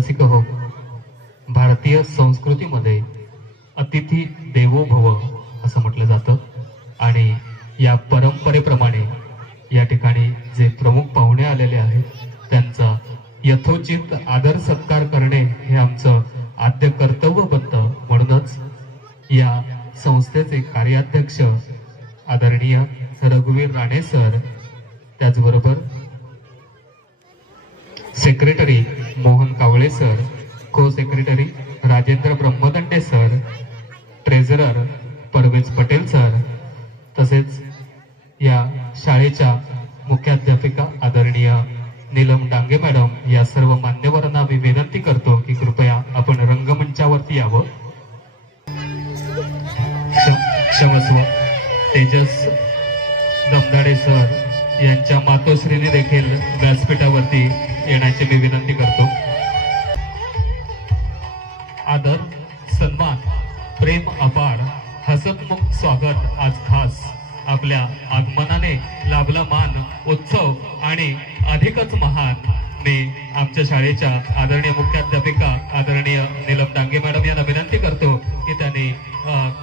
रसिक हो, भारतीय संस्कृतीमध्ये अतिथी देवो भव असं म्हटलं जातं आणि या परंपरेप्रमाणे या ठिकाणी जे प्रमुख पाहुणे आलेले आहेत त्यांचा यथोचित आदर सत्कार करणे हे आमचं आद्य कर्तव्य बनतं। म्हणूनच या संस्थेचे कार्याध्यक्ष आदरणीय रघुवीर राणे सर, त्याचबरोबर secretary Mohan Kawale sir, co secretary Rajendra Brahmadande sir, treasurer Parvez Patel sir, तसेच या शाळेच्या मुख्याध्यापिका आदरणीय नीलम डांगे मॅडम, या सर्व मान्यवरांना मी विनंती करतो की कृपया आपण रंगमंचावरती यावं। क्षमस्व तेजस जमदाडे सर यांच्या मातोश्रीने देखील व्यासपीठावरती येण्याची मी विनंती करतो। आदर, सन्मान, प्रेम अपार, हसतमुख स्वागत आज खास आपल्या आगमनाने लाभला मान उत्सव आणि अधिकच महान। मी आमच्या शाळेच्या आदरणीय मुख्याध्यापिका आदरणीय नीलम डांगे मॅडम यांना विनंती करतो की त्यांनी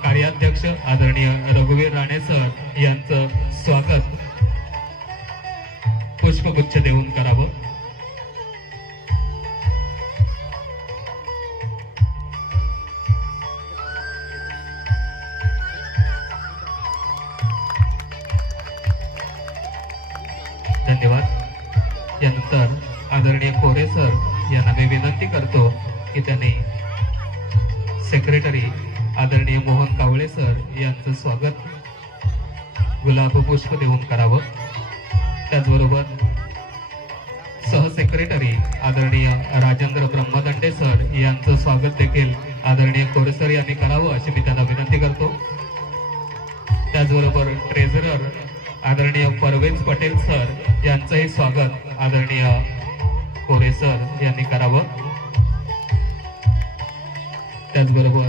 कार्याध्यक्ष आदरणीय रघुवीर राणे सर यांचं स्वागत पुष्पगुच्छ देऊन करावं। धन्यवाद। यानंतर आदरणीय कोरे सर यांना मी विनंती करतो की त्यांनी सेक्रेटरी आदरणीय मोहन कावळे सर यांचं स्वागत गुलाब पुष्प देऊन करावं। त्याचबरोबर सहसेक्रेटरी आदरणीय राजेंद्र ब्रह्मदंडे सर यांचं स्वागत देखील आदरणीय कोरे सर यांनी करावं अशी मी त्यांना विनंती करतो। त्याचबरोबर ट्रेझरर आदरणीय परवेज पटेल सर यांचंही स्वागत आदरणीय कोरे सर यांनी करावं। त्याचबरोबर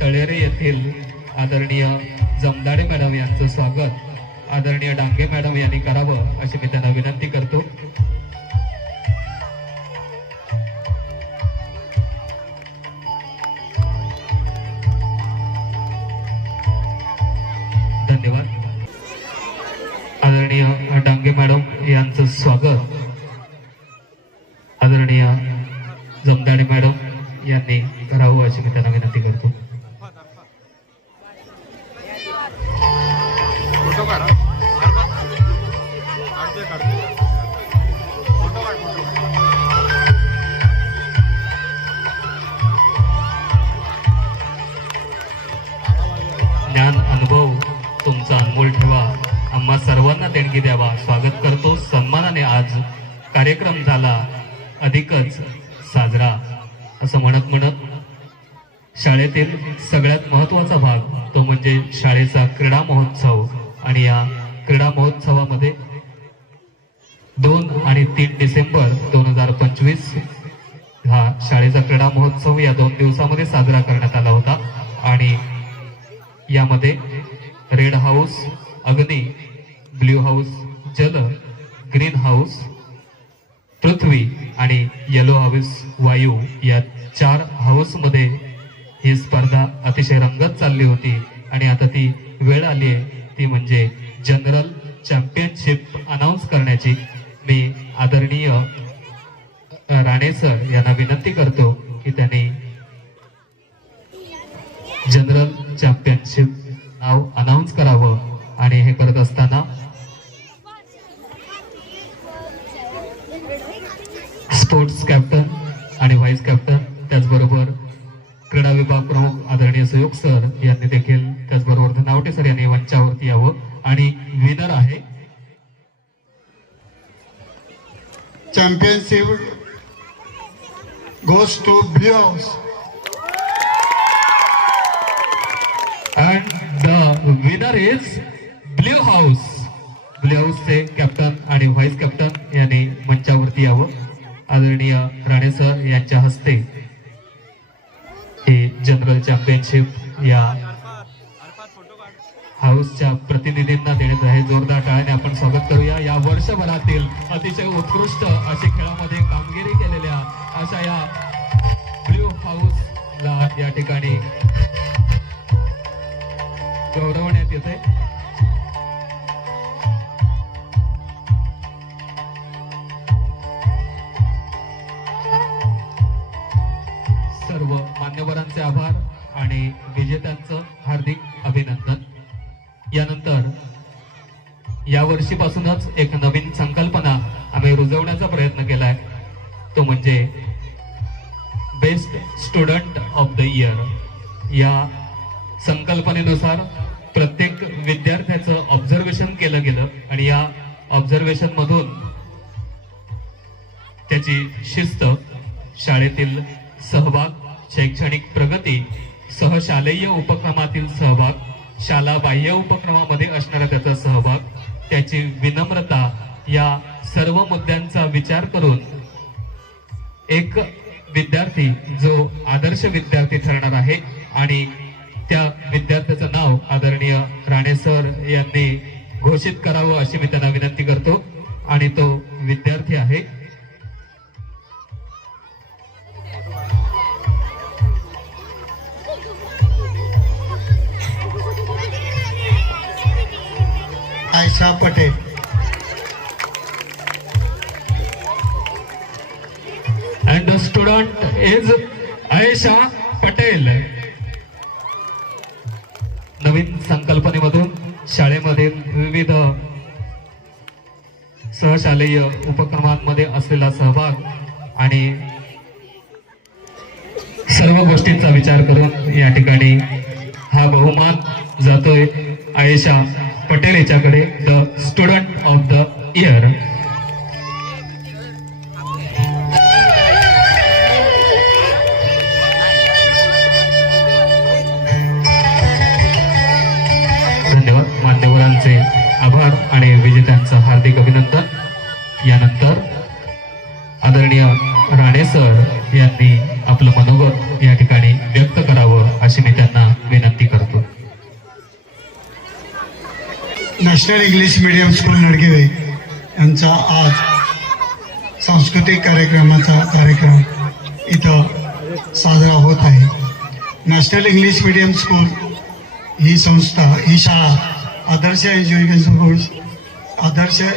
तळेरे येथील आदरणीय जमदाडे मॅडम यांचं स्वागत आदरणीय डांगे मॅडम यांनी करावं अशी मी त्यांना विनंती करतो। धन्यवाद। आदरणीय डांगे मॅडम यांचं स्वागत आदरणीय जमदाडे मॅडम यांनी करावं अशी मी त्यांना विनंती करतो। ज्ञान अनुभव तुमचा अनमोल ठेवा, आम्हा सर्वांना देणगी द्यावा। स्वागत करतो सन्मानाने। आज कार्यक्रम झाला अधिकच साजरा असं म्हणत शाळेतील सगळ्यात महत्त्वाचा भाग तो म्हणजे शाळेचा क्रीडा महोत्सव। आणि या क्रीडा महोत्सवामध्ये 2 आणि 3 डिसेंबर 2025 हा शाळेचा क्रीडा महोत्सव या 2 दिवसामध्ये साजरा करण्यात आला होता। आणि यामध्ये रेड हाऊस अग्नी, ब्ल्यू हाऊस जल, ग्रीन हाऊस पृथ्वी आणि येलो हाऊस वायू या 4 हाऊस मध्ये ही स्पर्धा अतिशय रंगत चालली होती। आणि आता ती वेळ आली आहे ती म्हणजे जनरल चॅम्पियनशिप अनाउन्स करण्याची। मी आदरणीय राणे सर यांना विनंती करतो की त्यांनी जनरल चॅम्पियनशिप नाव अनाउन्स करावं। आणि हे करत असताना स्पोर्ट्स कॅप्टन आणि व्हाईस कॅप्टन, त्याचबरोबर क्रीडा विभाग प्रमुख आदरणीय सुयोग सर यांनी देखील, त्याचबरोबर धनावटे सर यांनी मंचावरती यावं। आणि विनर आहे championship goes to Blue House. And the winner is Blue House. Blue House चे कॅप्टन आणि व्हाईस कॅप्टन यांनी मंचावरती यावं। आदरणीय राणे सर यांच्या हस्ते ही जनरल चॅम्पियनशिप या हाऊसच्या प्रतिनिधींना देण्यात आहे। जोरदार टाळ्याने आपण स्वागत करूया। या वर्षभरातील अतिशय उत्कृष्ट अशी खेळामध्ये कामगिरी केलेल्या अशा या हाऊसला या ठिकाणी गौरवण्यात येते. सर्व मान्यवरांचे आभार आणि विजेत्यांचं हार्दिक अभिनंदन. यानंतर या वर्षीपासूनच एक नवीन संकल्पना आम्ही रुजवण्याचा प्रयत्न केलाय, तो म्हणजे best student of the year. या संकल्पनेनुसार प्रत्येक विद्यार्थ्याचं ऑब्झर्वेशन केलं गेलं आणि या ऑब्झर्वेशन मधून त्याची शिस्त, शाळेतील सहभाग, शैक्षणिक प्रगती, सहशालेय उपक्रमातील सहभाग, शाला बाह्य उपक्रमामध्ये असणारा त्याचा सहभाग, त्याची विनम्रता, या सर्व मुद्द्यांचा विचार करून एक विद्यार्थी जो आदर्श विद्यार्थी ठरणार आहे आणि त्या विद्यार्थ्याचं नाव आदरणीय राणे सर यांनी घोषित करावं अशी मी त्यांना विनंती करतो. आणि तो विद्यार्थी आहे Ayesha Patel. and the student is Ayesha Patel. नवीन संकल्पनेमधून शाळेमधील विविध सहशालेय उपक्रमांमध्ये असलेला सहभाग आणि सर्व गोष्टींचा विचार करून या ठिकाणी हा बहुमान जातोय आयशा पटेल याच्याकडे, the student of the year. धन्यवाद. मान्यवरांचे आभार आणि विजेत्यांचं हार्दिक अभिनंदन. यानंतर आदरणीय राणे सर यांनी आपलं मनोगत या ठिकाणी व्यक्त करावं अशी मी त्यांना विनंती करतो. नॅशनल इंग्लिश मीडियम स्कूल नडगिवे यांचा आज सांस्कृतिक कार्यक्रम इथं साजरा होत आहे. नॅशनल इंग्लिश मीडियम स्कूल ही संस्था, ही शाळा आदर्श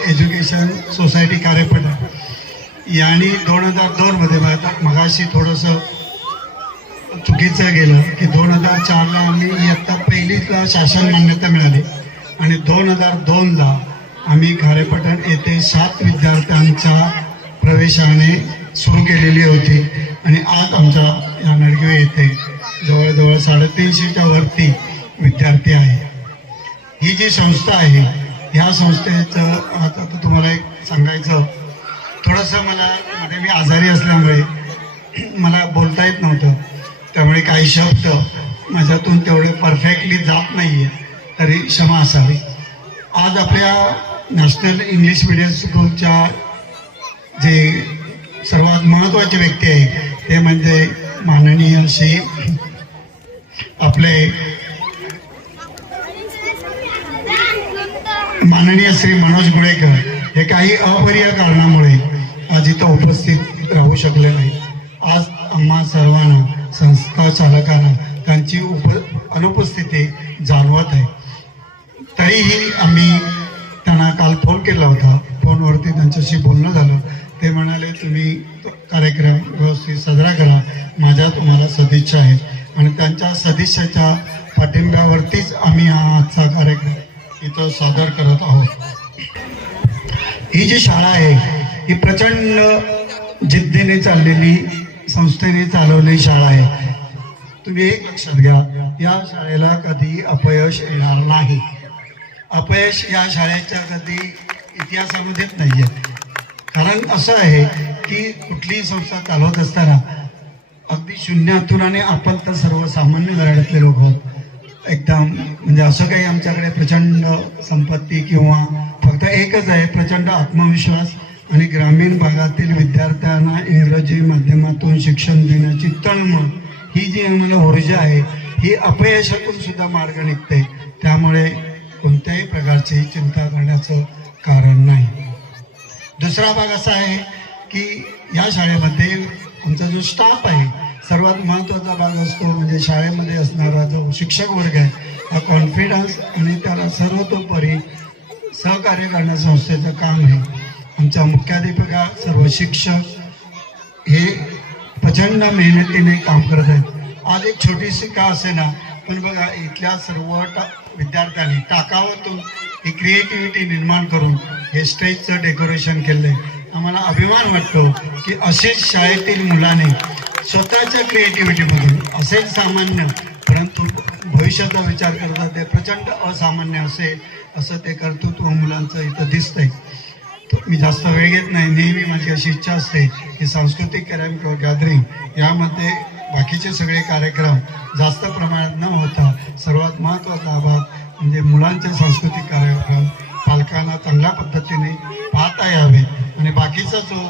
एज्युकेशन सोसायटी कार्यपठा यांनी 2002 मध्ये, मगाशी थोडंसं चुकीचं गेलं की 2004ला आम्ही इयत्ता पहिलीला शासन मान्यता मिळाली आणि 2002ला आम्ही खारेपटण येथे 7 विद्यार्थ्यांच्या प्रवेशाने सुरू केलेली होती आणि आज आमच्या या नडगिवे येथे जवळजवळ 350च्या वरती विद्यार्थी आहे. ही जी संस्था आहे, ह्या संस्थेचं आता तुम्हाला एक सांगायचं, थोडंसं मध्ये मी आजारी असल्यामुळे मला बोलता येत नव्हतं, त्यामुळे काही शब्द माझ्यातून तेवढे परफेक्टली जात नाहीये, तरी क्षमा असावी. आज आपल्या नॅशनल इंग्लिश मीडियम स्कूलच्या जे सर्वात महत्त्वाचे व्यक्ती आहे ते म्हणजे माननीय श्री मनोज गुळेकर हे काही अपरिहार्य कारणामुळे आज इथं उपस्थित राहू शकले नाही. आज आम्हा सर्वांना, संस्था चालकांना त्यांची अनुपस्थिती जाणवत आहे. तरीही आम्ही त्यांना काल फोन केला होता. फोनवरती त्यांच्याशी बोलणं झालं. ते म्हणाले तुम्ही कार्यक्रम व्यवस्थित साजरा करा, माझ्या तुम्हाला सदिच्छा आहेत आणि त्यांच्या सदिच्छेच्या पाठिंब्यावरतीच आम्ही हा आजचा कार्यक्रम इथं सादर करत आहोत. ही जी शाळा आहे ही प्रचंड जिद्दीने चाललेली, संस्थेने चालवलेली शाळा आहे. तुम्ही एक लक्षात घ्या, या शाळेला कधी अपयश येणार नाही. अपयश या शाळेच्या कधी इतिहासामध्येच नाही आहे. कारण असं आहे की कुठलीही संस्था चालवत असताना अगदी शून्यातून, आणि आपण तर सर्वसामान्य घराण्यातले लोक आहोत, एकदम म्हणजे असं काही आमच्याकडे प्रचंड संपत्ती किंवा फक्त एकच आहे, प्रचंड आत्मविश्वास आणि ग्रामीण भागातील विद्यार्थ्यांना इंग्रजी माध्यमातून शिक्षण देण्याची तळमळ, ही जी आम्हाला ऊर्जा आहे ही अपयशातून सुद्धा मार्ग निघते. त्यामुळे कोणत्याही प्रकारची चिंता करण्याचं कारण नाही. दुसरा भाग असा आहे की या शाळेमध्ये आमचा जो स्टाफ आहे, सर्वात महत्त्वाचा भाग असतो म्हणजे शाळेमध्ये असणारा जो शिक्षक वर्ग आहे हा कॉन्फिडन्स आणि त्याला सर्वतोपरी सहकार्य करण्या संस्थेचं काम आहे. आमच्या मुख्याध्यापिका सर्व शिक्षक हे प्रचंड मेहनतीने काम करत आहेत. आज एक छोटीशी का असेना पण बघा इथल्या सर्व विद्यार्थ्यांनी टाकावातून ही क्रिएटिव्हिटी निर्माण करून हे स्टेजचं डेकोरेशन केलं आहे. आम्हाला अभिमान वाटतो की असेच शाळेतील मुलाने स्वतःच्या क्रिएटिव्हिटीमधून असेच सामान्य परंतु भविष्याचा विचार करता ते प्रचंड असामान्य असेल असं ते कर्तृत्व मुलांचं इथं दिसतंय. मी जास्त वेळ घेत नाही. नेहमी माझी अशी इच्छा असते की सांस्कृतिक कार्यक्रम किंवा गॅदरिंग यामध्ये बाकीचे सगळे कार्यक्रम जास्त प्रमाणात न होता सर्वात महत्त्वाचा भाग म्हणजे मुलांचे सांस्कृतिक कार्यक्रम पालकांना चांगल्या पद्धतीने पाहता यावे आणि बाकीचा जो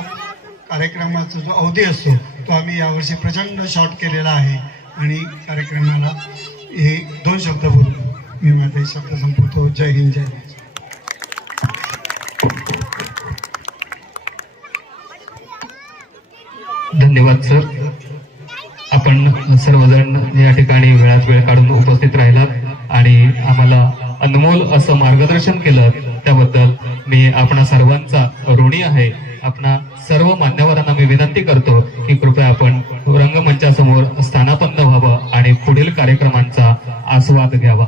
कार्यक्रमाचा जो अवधी असतो तो आम्ही यावर्षी प्रचंड शॉर्ट केलेला आहे. आणि कार्यक्रमाला हे 2 शब्द बोलून मी माझे शब्द संपवतो. जय हिंद, जय महाराष्ट्र. धन्यवाद सर. आपण सर्वजण या ठिकाणी वेळात वेळ काढून उपस्थित राहिलात आणि आम्हाला अनमोल असं मार्गदर्शन केलं त्याबद्दल मी आपणा सर्वांचा ऋणी आहे. आपणा सर्व मान्यवरांना मी विनंती करतो की कृपया आपण रंगमंचासमोर स्थानापन्न व्हावं आणि पुढील कार्यक्रमांचा आस्वाद घ्यावा.